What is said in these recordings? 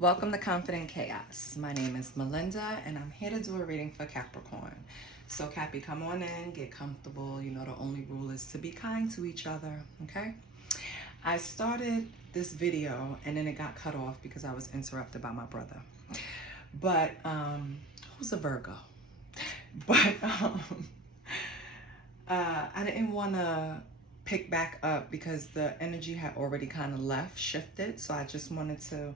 Welcome to Confident Chaos. My name is Melinda and I'm here to do a reading for Capricorn. So Cappy, come on in, get comfortable. You know the only rule is to be kind to each other, okay? I started this video and then it got cut off because I was interrupted by my brother. But, who's a Virgo? But, I didn't want to pick back up because the energy had already kind of shifted. So I just wanted to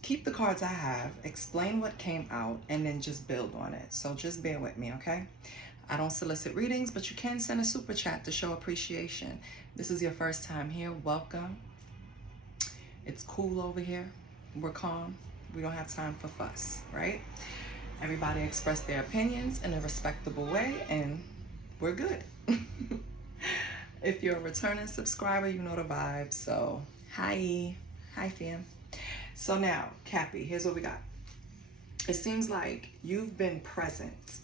keep the cards I have, explain what came out, and then just build on it. So just bear with me, okay? I don't solicit readings, but you can send a super chat to show appreciation. This is your first time here, welcome. It's cool over here. We're calm. We don't have time for fuss, right? Everybody express their opinions in a respectable way, and we're good. If you're a returning subscriber, you know the vibes. So, hi fam. So now, Cappy, here's what we got. It seems like you've been present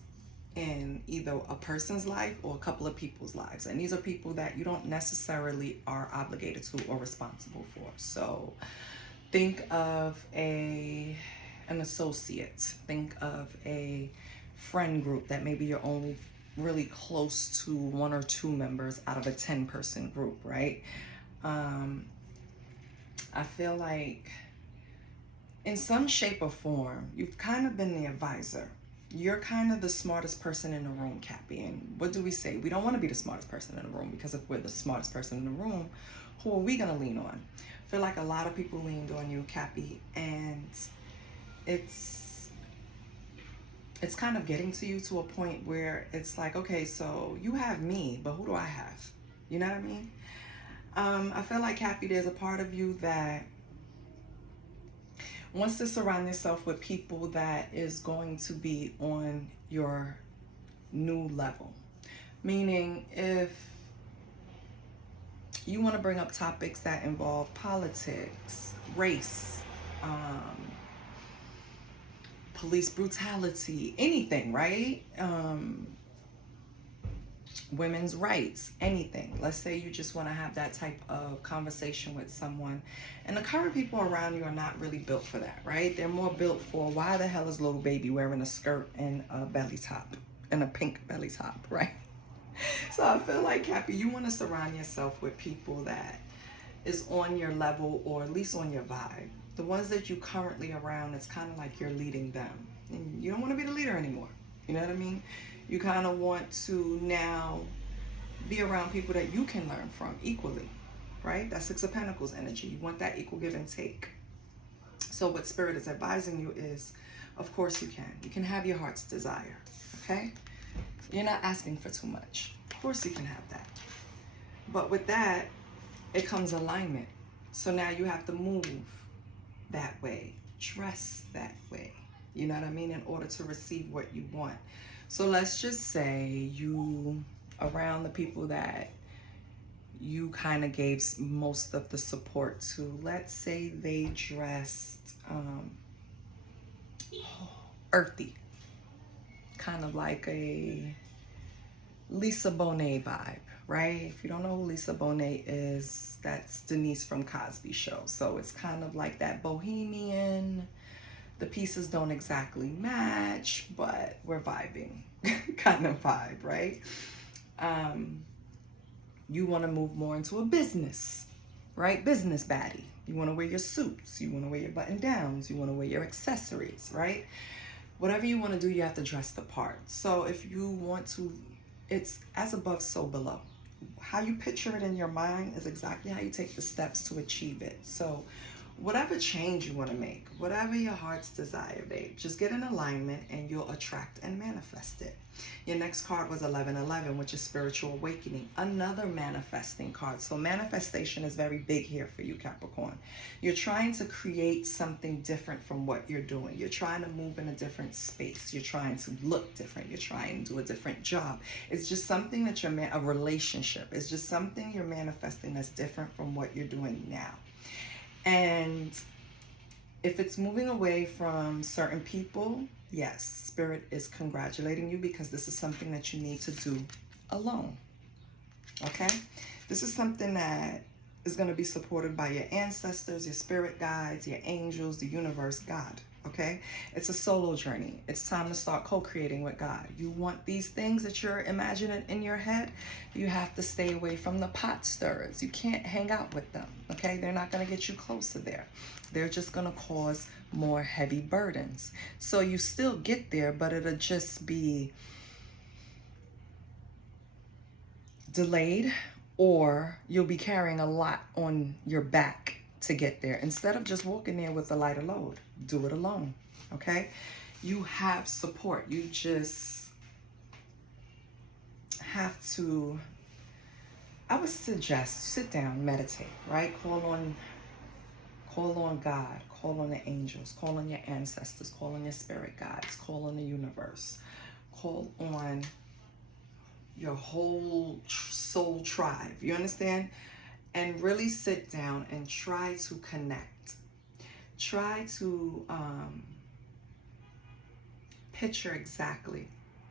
in either a person's life or a couple of people's lives. And these are people that you don't necessarily are obligated to or responsible for. So think of an associate. Think of a friend group that maybe you're only really close to one or two members out of a 10-person group, right? I feel like in some shape or form, you've kind of been the advisor. You're kind of the smartest person in the room, Cappy. And what do we say? We don't want to be the smartest person in the room, because if we're the smartest person in the room, who are we going to lean on? I feel like a lot of people leaned on you, Cappy, and it's kind of getting to you to a point where it's like, okay, so you have me, but who do I have? You know what I mean? I feel like, Cappy, there's a part of you that wants to surround yourself with people that is going to be on your new level. Meaning, if you want to bring up topics that involve politics, race, police brutality, anything, right? Women's rights, anything. Let's say you just want to have that type of conversation with someone, and the current people around you are not really built for that, right? They're more built for, why the hell is little baby wearing a skirt and a belly top, and a pink belly top, right? So I feel like, Cappy, you want to surround yourself with people that is on your level, or at least on your vibe. The ones that you currently around, it's kind of like you're leading them, and you don't want to be the leader anymore. You know what I mean? You kind of want to now be around people that you can learn from equally, right? That's Six of Pentacles energy. You want that equal give and take. So what Spirit is advising you is, of course you can. You can have your heart's desire, okay? You're not asking for too much. Of course you can have that. But with that, it comes alignment. So now you have to move that way, dress that way. You know what I mean? In order to receive what you want. So let's just say you around the people that you kind of gave most of the support to. Let's say they dressed earthy, kind of like a Lisa Bonet vibe, right? If you don't know who Lisa Bonet is, that's Denise from Cosby Show. So it's kind of like that bohemian. The pieces don't exactly match, but we're vibing kind of vibe, right? You want to move more into a business, right? Business baddie. You want to wear your suits. You want to wear your button downs. You want to wear your accessories, right? Whatever you want to do, you have to dress the part. So if you want to, it's as above, so below. How you picture it in your mind is exactly how you take the steps to achieve it. So whatever change you want to make, whatever your heart's desire, babe, just get in alignment and you'll attract and manifest it. Your next card was 1111, which is spiritual awakening, another manifesting card. So manifestation is very big here for you, Capricorn. You're trying to create something different from what you're doing. You're trying to move in a different space. You're trying to look different. You're trying to do a different job. It's just something that a relationship. It's just something you're manifesting that's different from what you're doing now. And if it's moving away from certain people, yes, Spirit is congratulating you, because this is something that you need to do alone, okay? This is something that is going to be supported by your ancestors, your spirit guides, your angels, the universe, God. Okay? It's a solo journey. It's time to start co-creating with God. You want these things that you're imagining in your head, you have to stay away from the pot stirrers. You can't hang out with them. Okay? They're not going to get you closer there. They're just going to cause more heavy burdens. So you still get there, but it'll just be delayed, or you'll be carrying a lot on your back to get there instead of just walking there with a lighter load. Do it alone. Okay? You have support. You just have to, I would suggest, sit down, meditate, right? Call on God, call on the angels, call on your ancestors, call on your spirit guides, call on the universe, call on your whole soul tribe. You understand? And really sit down and try to connect. Try to picture exactly,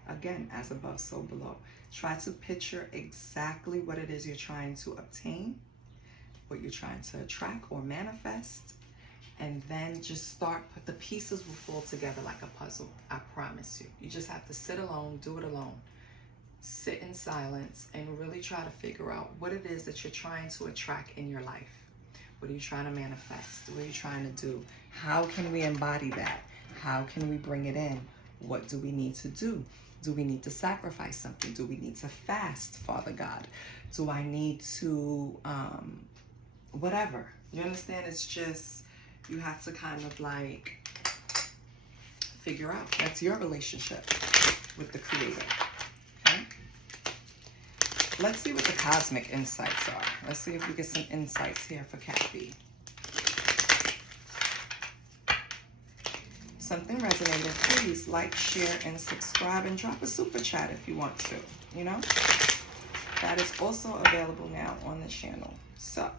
again, as above, so below. Try to picture exactly what it is you're trying to obtain, what you're trying to attract or manifest, and then just start, put the pieces will fall together like a puzzle. I promise you. You just have to sit alone, do it alone. Sit in silence and really try to figure out what it is that you're trying to attract in your life. What are you trying to manifest? What are you trying to do? How can we embody that? How can we bring it in? What do we need to do? Do we need to sacrifice something? Do we need to fast, Father God? Do I need to, whatever? You understand? It's just, you have to kind of like figure out. That's your relationship with the Creator. Okay? Let's see what the cosmic insights are. Let's see if we get some insights here for Cappy. Something resonated, please like, share, and subscribe, and drop a super chat if you want to, you know? That is also available now on the channel. So,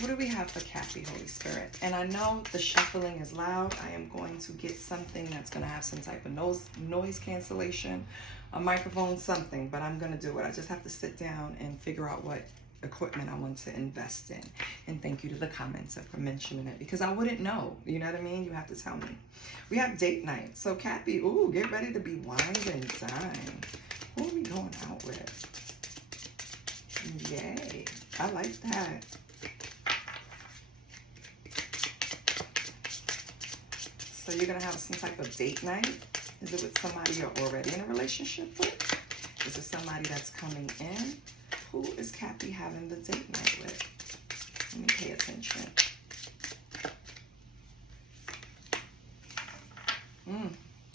what do we have for Cappy, Holy Spirit? And I know the shuffling is loud. I am going to get something that's going to have some type of noise cancellation, a microphone, something, but I'm going to do it. I just have to sit down and figure out what equipment I want to invest in. And thank you to the commenter for mentioning it, because I wouldn't know. You know what I mean? You have to tell me. We have date night. So Cappy, ooh, get ready to be wine and dine. Who are we going out with? Yay. I like that. So you're going to have some type of date night? Is it with somebody you're already in a relationship with? Is it somebody that's coming in? Who is Cappy having the date night with? Let me pay attention.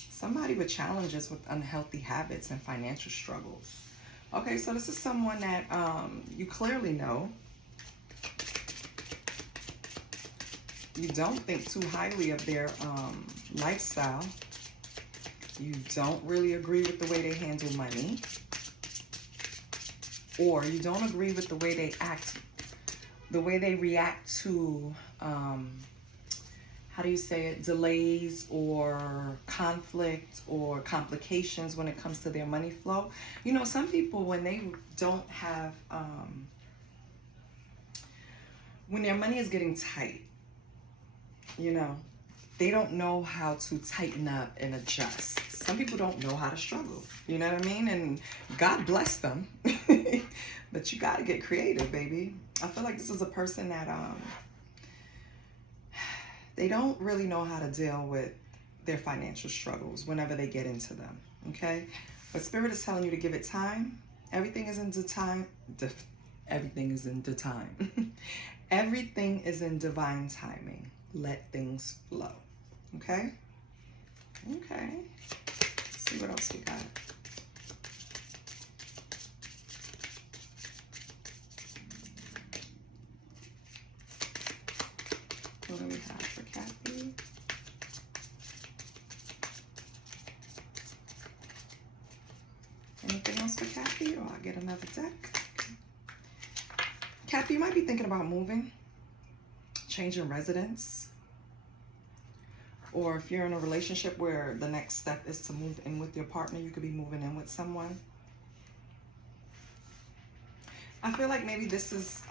Somebody with challenges with unhealthy habits and financial struggles. Okay, so this is someone that you clearly know. You don't think too highly of their lifestyle. You don't really agree with the way they handle money. Or you don't agree with the way they act, the way they react to, how do you say it, delays or conflict or complications when it comes to their money flow. You know, some people, when they don't have, when their money is getting tight, you know, they don't know how to tighten up and adjust. Some people don't know how to struggle, you know what I mean? And God bless them, but you got to get creative, baby. I feel like this is a person that they don't really know how to deal with their financial struggles whenever they get into them, okay? But Spirit is telling you to give it time. Everything is in the time. Everything is in the time. Everything is in divine timing. Let things flow. Okay? Okay. Let's see what else we got. What do we have for Cappy? Anything else for Cappy? Or I'll get another deck. Cappy, you might be thinking about moving, changing residence. Or if you're in a relationship where the next step is to move in with your partner, you could be moving in with someone. I feel like maybe this is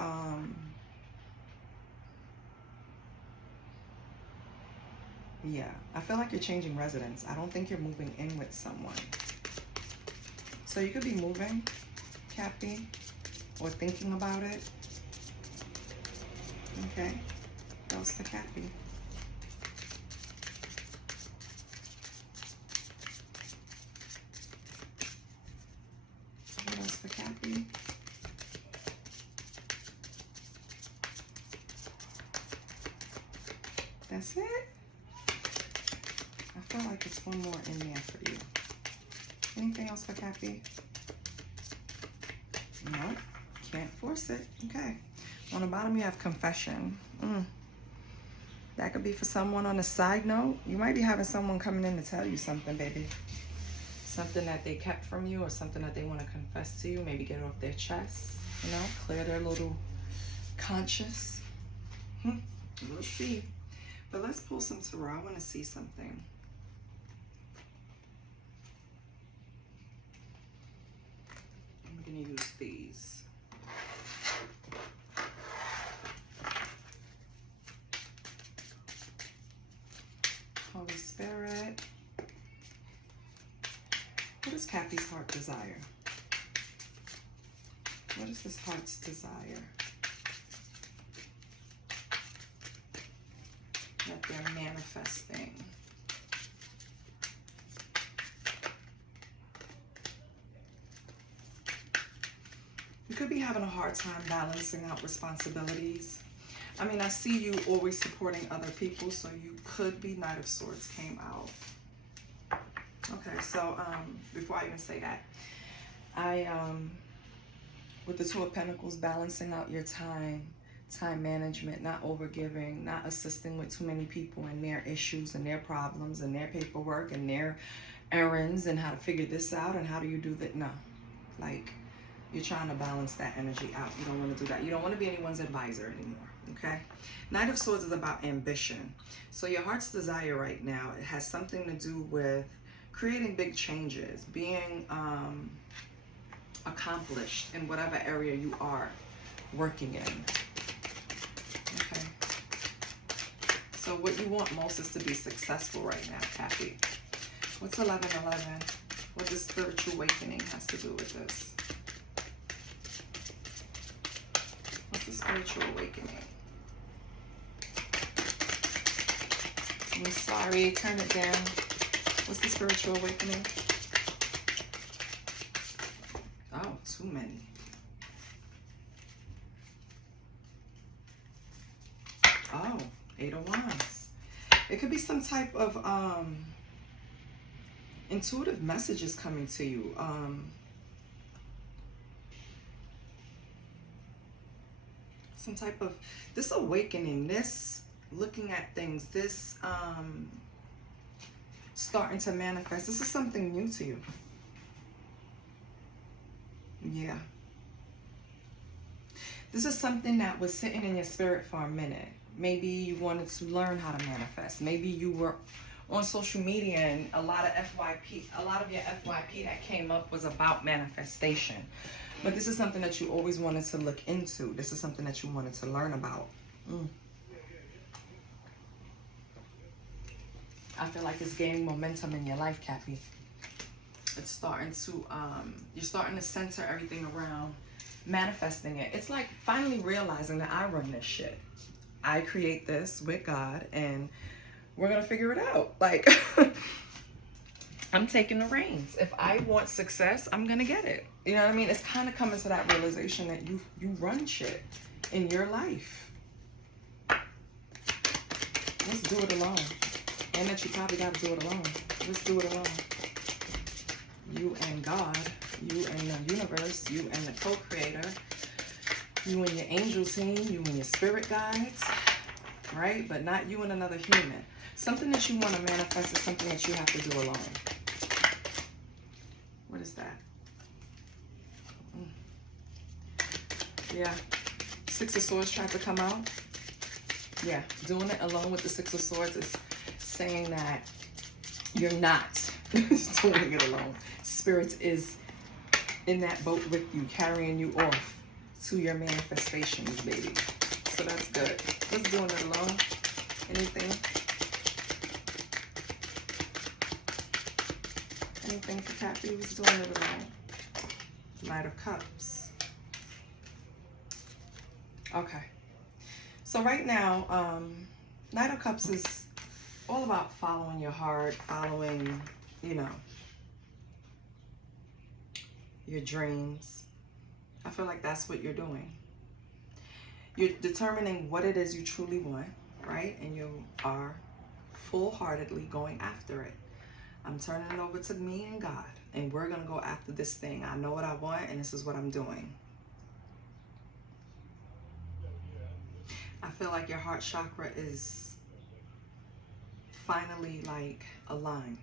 Yeah, I feel like you're changing residence. I don't think you're moving in with someone. So you could be moving, Cappy, or thinking about it. Okay, that was for Cappy. What else for Cappy? That's it? I feel like there's one more in there for you. Anything else for Cappy? No, can't force it. Okay. On the bottom, you have confession. That could be for someone on a side note. You might be having someone coming in to tell you something, baby. Something that they kept from you or something that they want to confess to you. Maybe get it off their chest, you know, clear their little conscience. We'll see. But let's pull some tarot. I want to see something. I'm going to use these. Holy Spirit. What is Cappy's heart desire? What is this heart's desire that they're manifesting? You could be having a hard time balancing out responsibilities. I mean, I see you always supporting other people, so you could be Knight of Swords came out. Okay, so before I even say that, with the Two of Pentacles, balancing out your time management, not overgiving, not assisting with too many people and their issues and their problems and their paperwork and their errands and how to figure this out and how do you do that. No, like you're trying to balance that energy out. You don't want to do that. You don't want to be anyone's advisor anymore. Okay, Knight of Swords is about ambition. So your heart's desire right now, it has something to do with creating big changes, being accomplished in whatever area you are working in. Okay. So what you want most is to be successful right now, Cappy. What's 1111? What does spiritual awakening has to do with this? What's the spiritual awakening? I'm sorry, turn it down. What's the spiritual awakening? Oh, too many. Oh, 8 of Wands. It could be some type of intuitive messages coming to you. Some type of this awakening, this looking at things, this starting to manifest. This is something new to you. Yeah. This is something that was sitting in your spirit for a minute. Maybe you wanted to learn how to manifest. Maybe you were on social media and a lot of your FYP that came up was about manifestation. But this is something that you always wanted to look into. This is something that you wanted to learn about. I feel like it's gaining momentum in your life, Cappy. It's starting to, you're starting to center everything around manifesting it. It's like finally realizing that I run this shit. I create this with God and we're going to figure it out. Like, I'm taking the reins. If I want success, I'm going to get it. You know what I mean? It's kind of coming to that realization that you run shit in your life. Let's do it alone. And that you probably got to do it alone. Let's do it alone. You and God, you and the universe, you and the co-creator, you and your angel team, you and your spirit guides, right? But not you and another human. Something that you want to manifest is something that you have to do alone. What is that? Yeah. 6 of Swords tried to come out. Yeah, doing it alone with the 6 of Swords is saying that you're not doing it alone. Spirit is in that boat with you, carrying you off to your manifestations, baby. So that's good. What's doing it alone? Anything? anything for Capri? He was doing it alone. Knight of Cups. Okay. So right now, Knight of Cups is all about following your heart, following, you know, your dreams. I feel like that's what you're doing. You're determining what it is you truly want, right? And you are full-heartedly going after it. I'm turning it over to me and God, and we're going to go after this thing. I know what I want, and this is what I'm doing. I feel like your heart chakra is finally like aligned.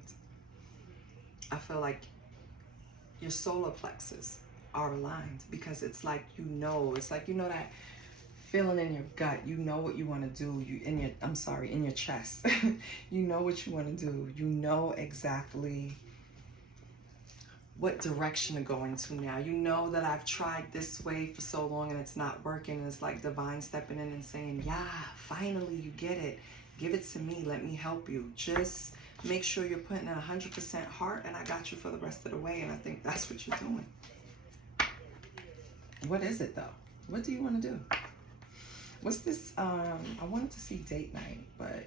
I feel like your solar plexus are aligned, because it's like, you know, it's like, you know, that feeling in your gut. You know what you want to do. In your chest. You know what you want to do. You know exactly what direction to go into now. You know that I've tried this way for so long and it's not working. It's like divine stepping in and saying, yeah, finally you get it. Give it to me. Let me help you. Just make sure you're putting in 100% heart, and I got you for the rest of the way. And I think that's what you're doing. What is it though? What do you want to do? What's this? I wanted to see date night, but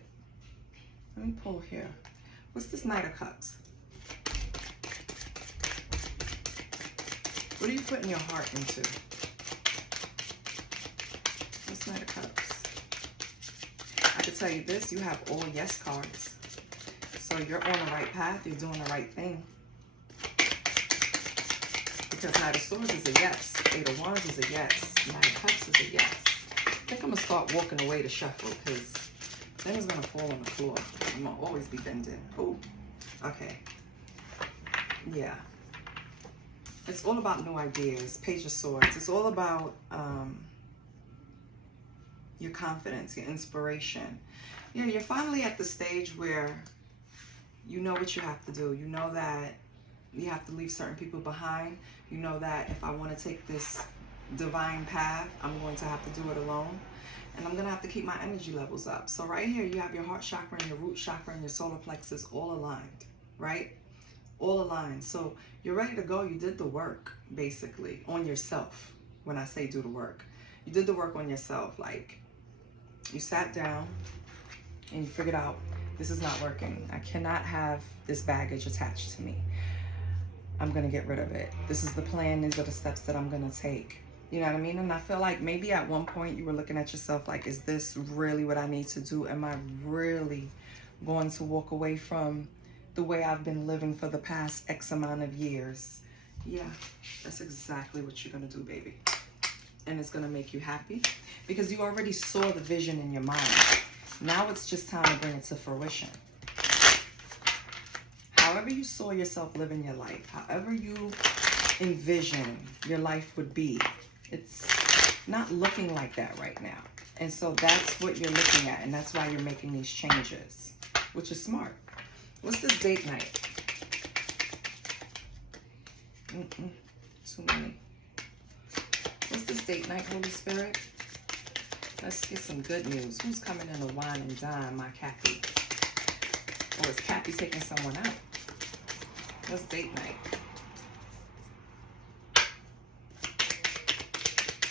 let me pull here. What's this Knight of Cups? What are you putting your heart into? What's Knight of Cups? I can tell you this, you have all yes cards. So you're on the right path, you're doing the right thing. Because Knight of Swords is a yes. Eight of Wands is a yes. Knight of Cups is a yes. I think I'm going to start walking away to shuffle, because then it's going to fall on the floor. I'm going to always be bending. Oh, okay. Yeah. It's all about new ideas. Page of Swords. It's all about your confidence, your inspiration. Yeah, you're finally at the stage where you know what you have to do. You know that you have to leave certain people behind. You know that if I want to take this divine path, I'm going to have to do it alone, and I'm going to have to keep my energy levels up. So right here, you have your heart chakra and your root chakra and your solar plexus all aligned, right? All aligned. So you're ready to go. You did the work, basically, on yourself. When I say do the work, you did the work on yourself. Like, you sat down and you figured out, this is not working. I cannot have this baggage attached to me. I'm going to get rid of it. This is the plan. These are the steps that I'm going to take. You know what I mean? And I feel like maybe at one point you were looking at yourself like, is this really what I need to do? Am I really going to walk away from the way I've been living for the past X amount of years? Yeah, that's exactly what you're going to do, baby. And it's going to make you happy, because you already saw the vision in your mind. Now it's just time to bring it to fruition. However you saw yourself living your life, however you envision your life would be, it's not looking like that right now. And so that's what you're looking at, and that's why you're making these changes, which is smart. What's this date night? Too many. What's this date night, Holy Spirit? Let's get some good news. Who's coming in to wine and dine my Cappy? Or is Cappy taking someone out? What's date night?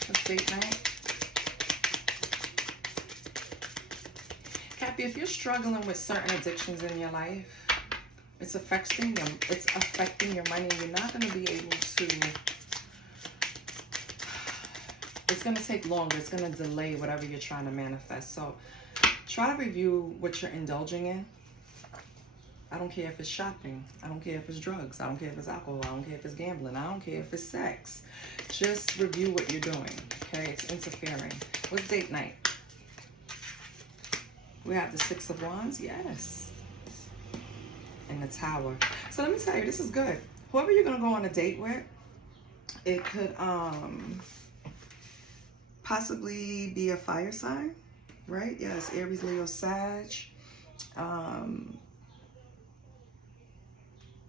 What's date night? Cappy, if you're struggling with certain addictions in your life, it's affecting your money. You're not going to be able to. It's going to take longer. It's going to delay whatever you're trying to manifest. So try to review what you're indulging in. I don't care if it's shopping. I don't care if it's drugs. I don't care if it's alcohol. I don't care if it's gambling. I don't care if it's sex. Just review what you're doing. Okay? It's interfering. What's date night? We have the Six of Wands. Yes. And the Tower. So let me tell you, this is good. Whoever you're going to go on a date with, it could possibly be a fire sign, right? Yes, Aries, Leo, Sag.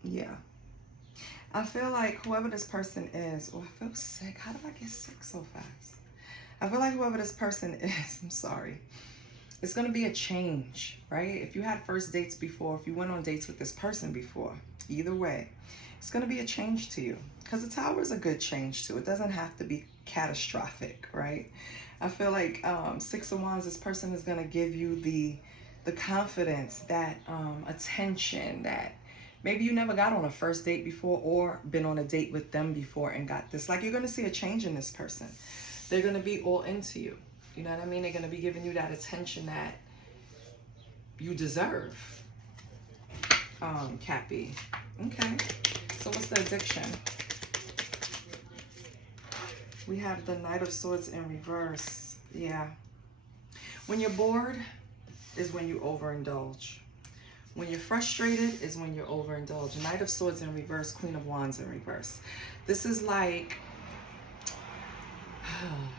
Yeah. I feel like whoever this person is, oh, I feel sick. How did I get sick so fast? I feel like whoever this person is, I'm sorry, it's going to be a change, right? If you had first dates before, if you went on dates with this person before, Either way, it's going to be a change to you, because the Tower is a good change too. It doesn't have to be catastrophic, right? I feel like Six of Wands, this person is going to give you the confidence, that attention that maybe you never got on a first date before, or been on a date with them before and got this. Like, you're going to see a change in this person. They're going to be all into you. You know what I mean? They're going to be giving you that attention that you deserve. Cappy. Okay. So what's the addiction? We have the Knight of Swords in reverse. Yeah. When you're bored is when you overindulge. When you're frustrated is when you're overindulge. Knight of Swords in reverse, Queen of Wands in reverse. This is like,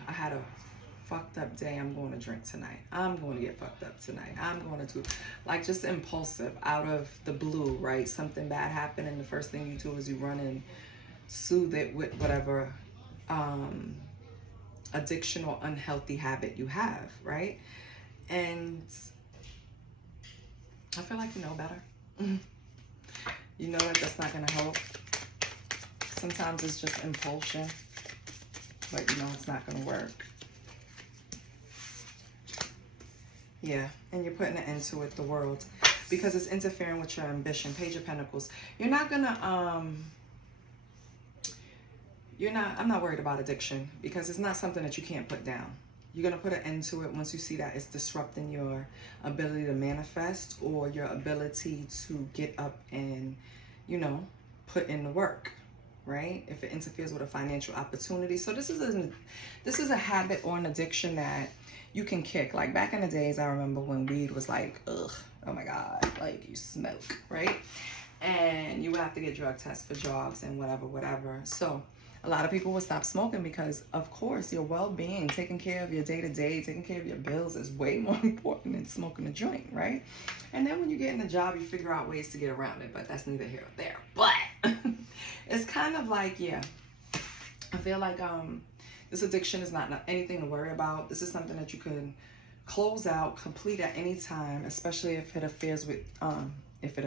I had a fucked up day. I'm going to drink tonight. I'm going to get fucked up tonight. I'm going to do, like, just impulsive, out of the blue, right? Something bad happened, and the first thing you do is you run and soothe it with whatever addiction or unhealthy habit you have, right? And I feel like you know better. You know that that's not going to help. Sometimes it's just impulsion, but you know it's not going to work. Yeah, and you're putting an end to it, the world, because it's interfering with your ambition. Page of Pentacles. You're not going to, I'm not worried about addiction, because it's not something that you can't put down. You're going to put an end to it once you see that it's disrupting your ability to manifest, or your ability to get up and, you know, put in the work, right? If it interferes with a financial opportunity. So this is a habit or an addiction that you can kick. Like, back in the days, I remember when weed was like, ugh, oh my God, like, you smoke, right? And you would have to get drug tests for jobs and whatever. So a lot of people would stop smoking because, of course, your well-being, taking care of your day-to-day, taking care of your bills is way more important than smoking a joint, right? And then when you get in the job, you figure out ways to get around it, but that's neither here nor there. But it's kind of like, yeah, I feel like this addiction is not anything to worry about. This is something that you can close out, complete at any time, especially if it interferes with, if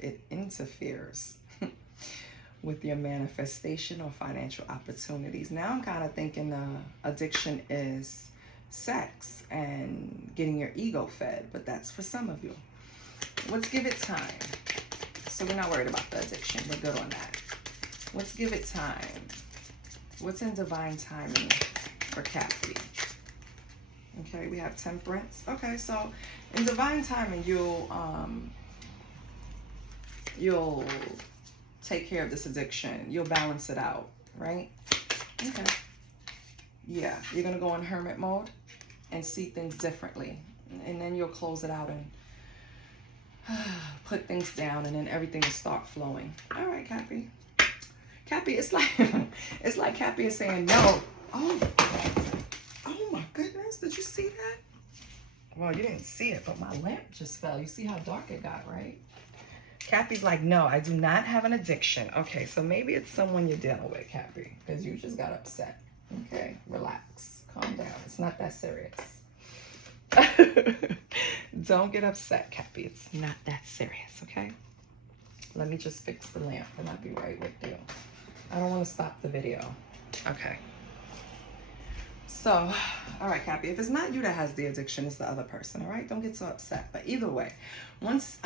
it interferes with your manifestation or financial opportunities. Now I'm kind of thinking addiction is sex and getting your ego fed, but that's for some of you. Let's give it time. So we're not worried about the addiction. We're good on that. Let's give it time. What's in divine timing for Cappy? Okay, we have Temperance. Okay, so in divine timing, you'll take care of this addiction. You'll balance it out, right? Okay. Yeah, you're going to go in hermit mode and see things differently. And then you'll close it out and put things down, and then everything will start flowing. All right, Cappy. Cappy, it's like Cappy is saying no. Oh my goodness, did you see that? Well, you didn't see it, but my lamp just fell. You see how dark it got, right? Cappy's like, no, I do not have an addiction. Okay, so maybe it's someone you're dealing with, Cappy, because you just got upset. Okay, relax, calm down. It's not that serious. Don't get upset, Cappy. It's not that serious, okay? Let me just fix the lamp and I'll be right with you. I don't want to stop the video. Okay. So, all right, Cappy, if it's not you that has the addiction, it's the other person, all right? Don't get so upset. But either way, once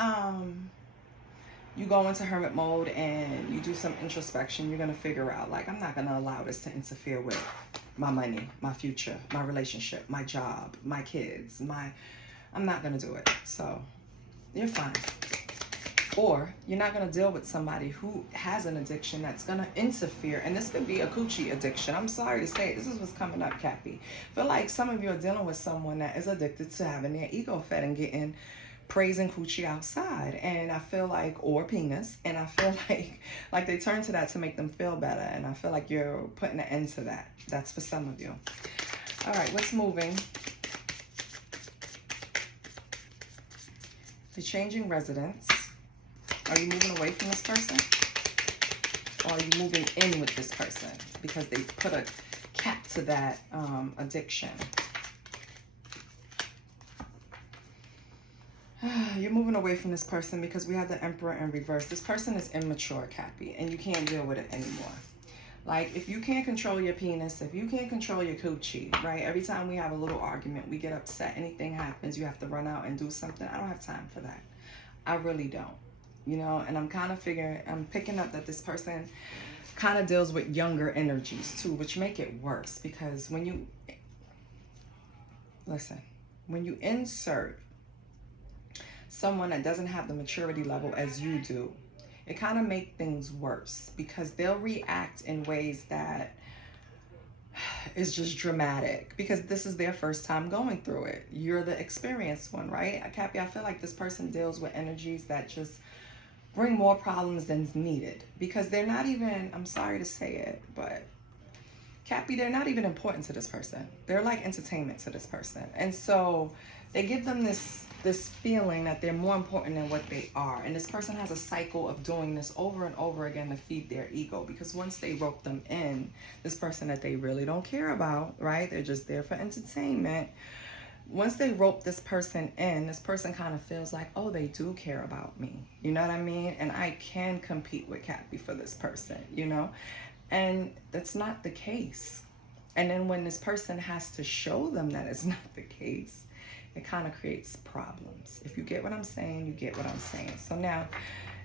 you go into hermit mode and you do some introspection, you're going to figure out, like, I'm not going to allow this to interfere with my money, my future, my relationship, my job, my kids, I'm not going to do it. So you're fine. Or you're not going to deal with somebody who has an addiction that's going to interfere. And this could be a coochie addiction. I'm sorry to say it. This is what's coming up, Cappy. I feel like some of you are dealing with someone that is addicted to having their ego fed and getting praising coochie outside. And I feel like, or penis. And I feel like they turn to that to make them feel better. And I feel like you're putting an end to that. That's for some of you. All right, what's moving? You're changing residence. Are you moving away from this person? Or are you moving in with this person? Because they put a cap to that addiction. You're moving away from this person because we have the Emperor in reverse. This person is immature, Cappy, and you can't deal with it anymore. Like, if you can't control your penis, if you can't control your coochie, right? Every time we have a little argument, we get upset, anything happens, you have to run out and do something. I don't have time for that. I really don't. You know, and I'm kind of figuring, I'm picking up that this person kind of deals with younger energies too, which make it worse because when you, listen, when you insert someone that doesn't have the maturity level as you do, it kind of makes things worse because they'll react in ways that is just dramatic because this is their first time going through it. You're the experienced one, right? Cappy, I feel like this person deals with energies that just bring more problems than's needed because they're not even, I'm sorry to say it, but Cappy, they're not even important to this person. They're like entertainment to this person. And so they give them this feeling that they're more important than what they are. And this person has a cycle of doing this over and over again to feed their ego because once they rope them in, this person that they really don't care about, right? They're just there for entertainment. Once they rope this person in, this person kind of feels like, oh, they do care about me. You know what I mean? And I can compete with Cappy for this person, you know? And that's not the case. And then when this person has to show them that it's not the case, it kind of creates problems. If you get what I'm saying, you get what I'm saying. So now,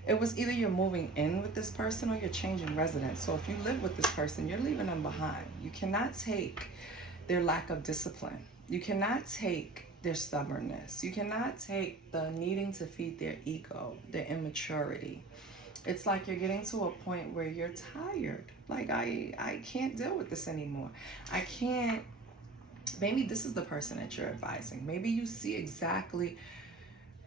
it was either you're moving in with this person or you're changing residence. So if you live with this person, you're leaving them behind. You cannot take their lack of discipline. You cannot take their stubbornness. You cannot take the needing to feed their ego, their immaturity. It's like you're getting to a point where you're tired. Like, I can't deal with this anymore. I can't. Maybe this is the person that you're advising. Maybe you see exactly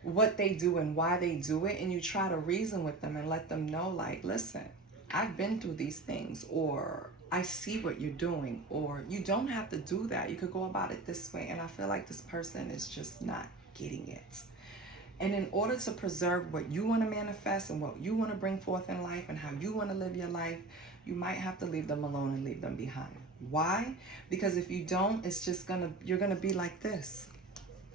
what they do and why they do it, and you try to reason with them and let them know, like, listen, I've been through these things, or I see what you're doing, or you don't have to do that. You could go about it this way. And I feel like this person is just not getting it. And in order to preserve what you want to manifest and what you want to bring forth in life and how you want to live your life, you might have to leave them alone and leave them behind. Why? Because if you don't, it's just you're gonna be like this.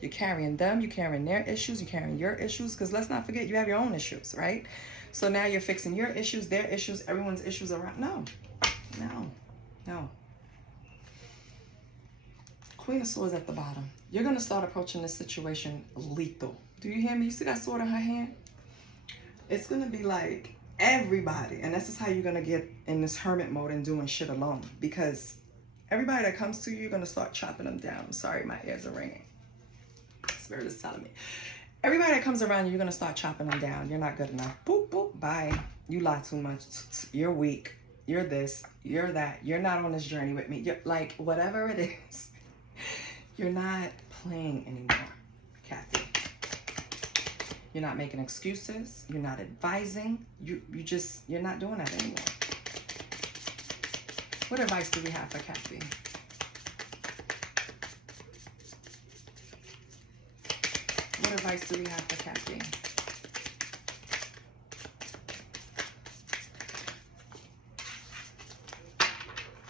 You're carrying them, you're carrying their issues, you're carrying your issues, because let's not forget you have your own issues, right? So now you're fixing your issues, their issues, everyone's issues around. No. Queen of Swords at the bottom. You're gonna start approaching this situation lethal. Do you hear me? You see that sword in her hand? It's gonna be like everybody, and this is how you're gonna get in this hermit mode and doing shit alone, because everybody that comes to you, you're gonna start chopping them down. I'm sorry, my ears are ringing. Spirit is telling me. Everybody that comes around you, you're gonna start chopping them down. You're not good enough. Boop, boop, bye. You lie too much. You're weak. You're this. You're that. You're not on this journey with me. You're like, whatever it is, you're not playing anymore, Kathy. You're not making excuses. You're not advising. You're not doing that anymore. What advice do we have for Kathy? What advice do we have for Kathy?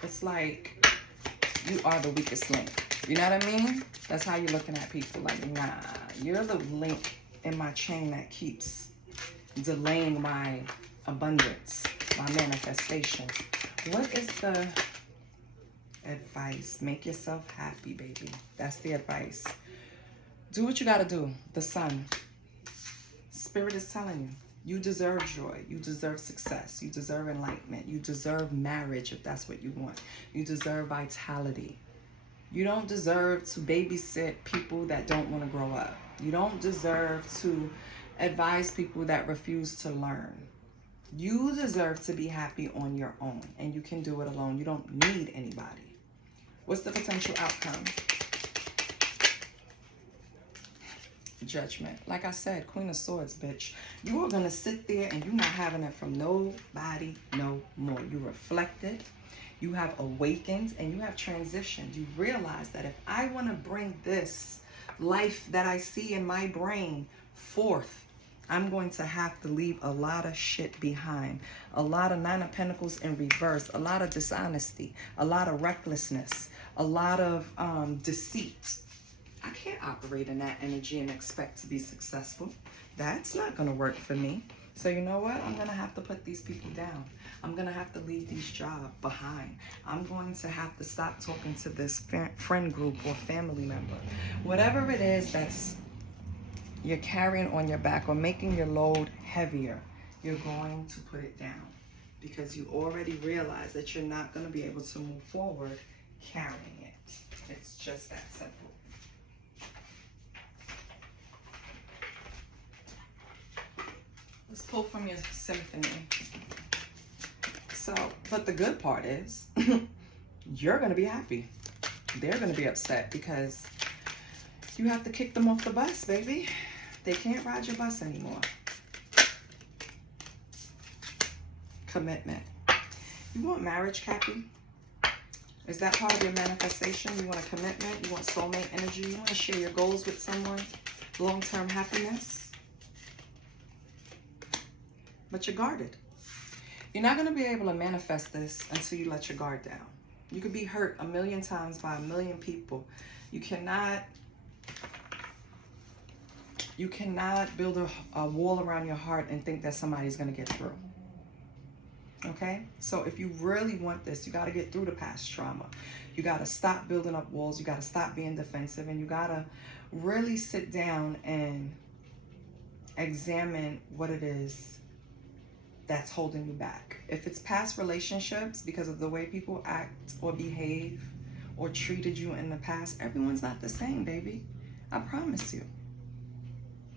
It's like you are the weakest link. You know what I mean? That's how you're looking at people. Like, nah, you're the link in my chain that keeps delaying my abundance, my manifestation. What is the advice? Make yourself happy, baby. That's the advice. Do what you got to do. The sun. Spirit is telling you. You deserve joy. You deserve success. You deserve enlightenment. You deserve marriage if that's what you want. You deserve vitality. You don't deserve to babysit people that don't want to grow up. You don't deserve to advise people that refuse to learn. You deserve to be happy on your own, and you can do it alone. You don't need anybody. What's the potential outcome? Judgment. Like I said, Queen of Swords, bitch. You are going to sit there and you're not having it from nobody no more. You reflected. You have awakened and you have transitioned. You realize that if I want to bring this life that I see in my brain forth, I'm going to have to leave a lot of shit behind. A lot of Nine of Pentacles in reverse. A lot of dishonesty. A lot of recklessness. A lot of deceit. I can't operate in that energy and expect to be successful. That's not going to work for me. So you know what? I'm going to have to put these people down. I'm going to have to leave these jobs behind. I'm going to have to stop talking to this friend group or family member. Whatever it is that's you're carrying on your back or making your load heavier, you're going to put it down because you already realize that you're not going to be able to move forward carrying it. It's just that simple. Let's pull from your symphony. So, but the good part is you're going to be happy. They're going to be upset because you have to kick them off the bus, baby. They can't ride your bus anymore. Commitment. You want marriage, Cappy? Is that part of your manifestation? You want a commitment? You want soulmate energy? You want to share your goals with someone? Long-term happiness? But you're guarded. You're not going to be able to manifest this until you let your guard down. You could be hurt 1,000,000 times by 1,000,000 people. You cannot build a wall around your heart and think that somebody's going to get through. Okay? So if you really want this, you got to get through the past trauma. You got to stop building up walls. You got to stop being defensive. And you got to really sit down and examine what it is that's holding you back. If it's past relationships because of the way people act or behave or treated you in the past, everyone's not the same, baby. I promise you.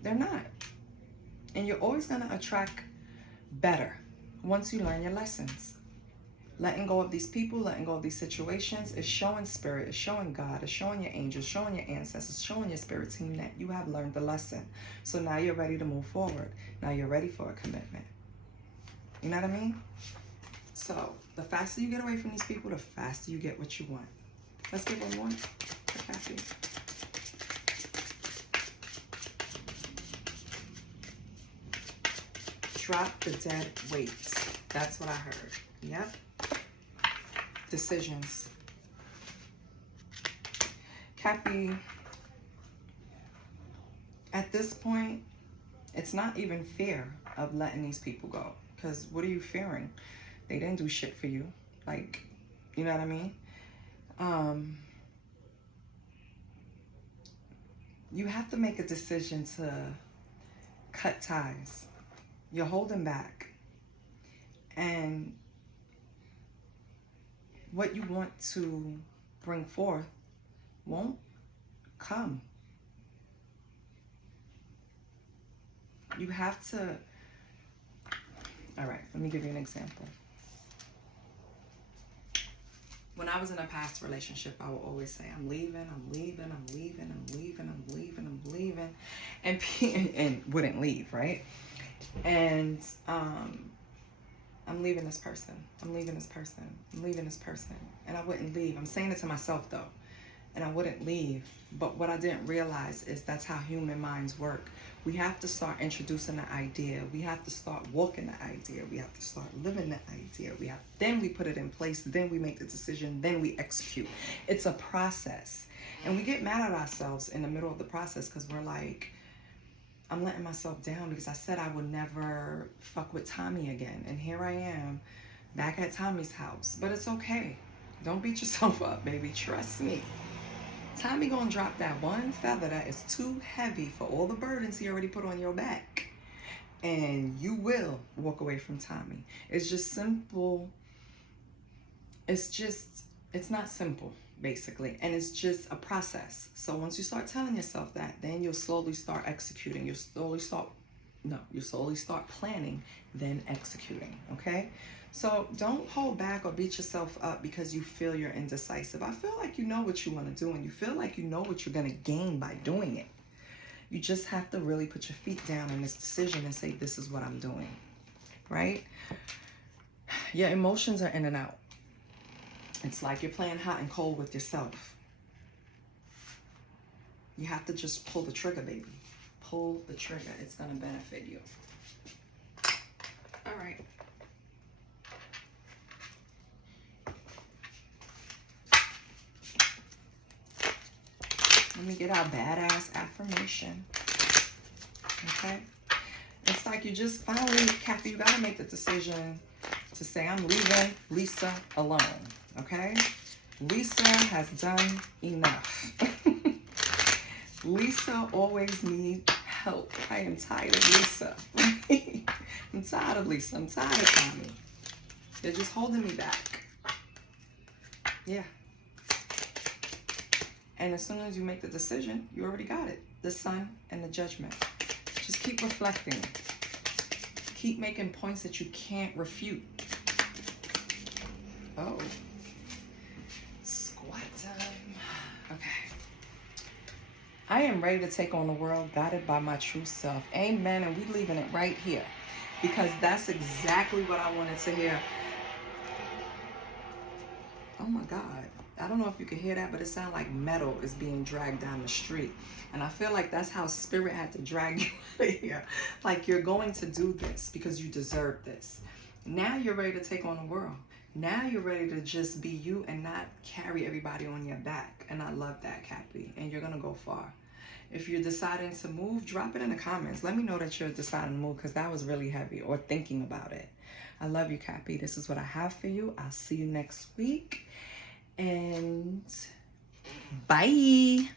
They're not. And you're always going to attract better once you learn your lessons. Letting go of these people, letting go of these situations is showing spirit, is showing God, is showing your angels, showing your ancestors, showing your spirit team that you have learned the lesson. So now you're ready to move forward. Now you're ready for a commitment. You know what I mean? So the faster you get away from these people, the faster you get what you want. Let's get one more for Kathy. Drop the dead weight. That's what I heard. Yep. Decisions. Cappy, at this point, it's not even fear of letting these people go. Because what are you fearing? They didn't do shit for you. Like, you know what I mean? You have to make a decision to cut ties. You're holding back. And what you want to bring forth won't come. You have to... All right, let me give you an example. When I was in a past relationship, I would always say, I'm leaving, I'm leaving, I'm leaving, I'm leaving, I'm leaving, I'm leaving, and wouldn't leave, right? And I'm leaving this person, I'm leaving this person, I'm leaving this person, and I wouldn't leave. I'm saying it to myself though, and I wouldn't leave. But what I didn't realize is that's how human minds work. We have to start introducing the idea. We have to start walking the idea. We have to start living the idea. Then we put it in place. Then we make the decision. Then we execute. It's a process. And we get mad at ourselves in the middle of the process because we're like, I'm letting myself down because I said I would never fuck with Tommy again. And here I am back at Tommy's house. But it's okay. Don't beat yourself up, baby. Trust me. Tommy gonna drop that one feather that is too heavy for all the burdens he already put on your back. And you will walk away from Tommy. It's just simple. It's not simple, basically. And it's just a process. So once you start telling yourself that, then you'll slowly start executing. You'll slowly start planning, then executing, okay? So don't hold back or beat yourself up because you feel you're indecisive. I feel like you know what you want to do and you feel like you know what you're going to gain by doing it. You just have to really put your feet down in this decision and say, this is what I'm doing, right? Your emotions are in and out. It's like you're playing hot and cold with yourself. You have to just pull the trigger, baby. Pull the trigger. It's going to benefit you. All right. Let me get our badass affirmation. Okay? It's like you just finally, Cappy, you got to make the decision to say, I'm leaving Lisa alone. Okay? Lisa has done enough. Lisa always needs help. I am tired of Lisa. I'm tired of Lisa. I'm tired of Tommy. They're just holding me back. Yeah. And as soon as you make the decision, you already got it. The Sun and the Judgment. Just keep reflecting. Keep making points that you can't refute. Oh. Squat time. Okay. I am ready to take on the world, guided by my true self. Amen. And we leaving it right here. Because that's exactly what I wanted to hear. Oh my God. I don't know if you can hear that, but it sounds like metal is being dragged down the street. And I feel like that's how Spirit had to drag you out of here. Like, you're going to do this because you deserve this. Now you're ready to take on the world. Now you're ready to just be you and not carry everybody on your back. And I love that, Cappy. And you're going to go far. If you're deciding to move, drop it in the comments. Let me know that you're deciding to move, because that was really heavy, or thinking about it. I love you, Cappy. This is what I have for you. I'll see you next week. And bye.